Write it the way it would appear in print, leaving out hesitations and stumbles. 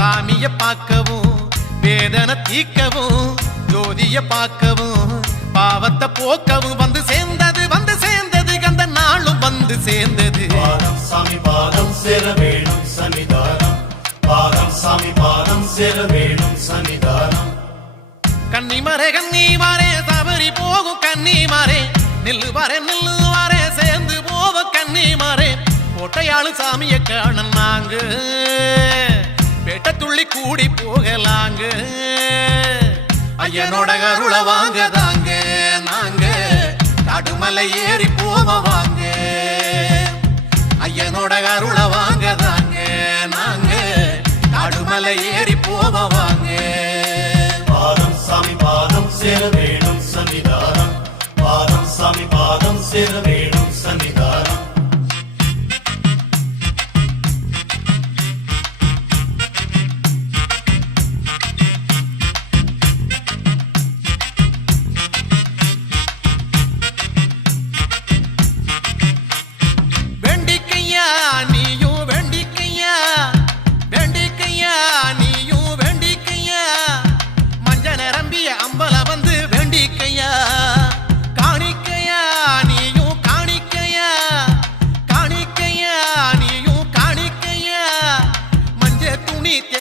சாமிய பார்க்கவும் வேதனை தீக்கவும் ஜோதிய பார்க்கவும் பாவத்தை போக்கவும் வந்து சேர்ந்தது கந்த நாளும் வந்து சேர்ந்தது. பாதம் சாமி பாதம் சேர வேணும் சன்னிதானம், பாதம் சாமி பாதம் சேர வேணும் சன்னிதானம். கன்னிமாரே சபரி போகும் கன்னிமாரே நில்லுவாரே சேர்ந்து போவோம் கன்னிமாரே. கோட்டையாளு சாமிய காண நாங்க பேட்ட துள்ளி கூடி போகலாங்க. ஐயனோட அருள வாங்கதாங்க நாங்க காடுமலை ஏறி போவாங்க. ஐயனோட அருள வாங்கதாங்க நாங்க காடுமலை ஏறி போவாங்க.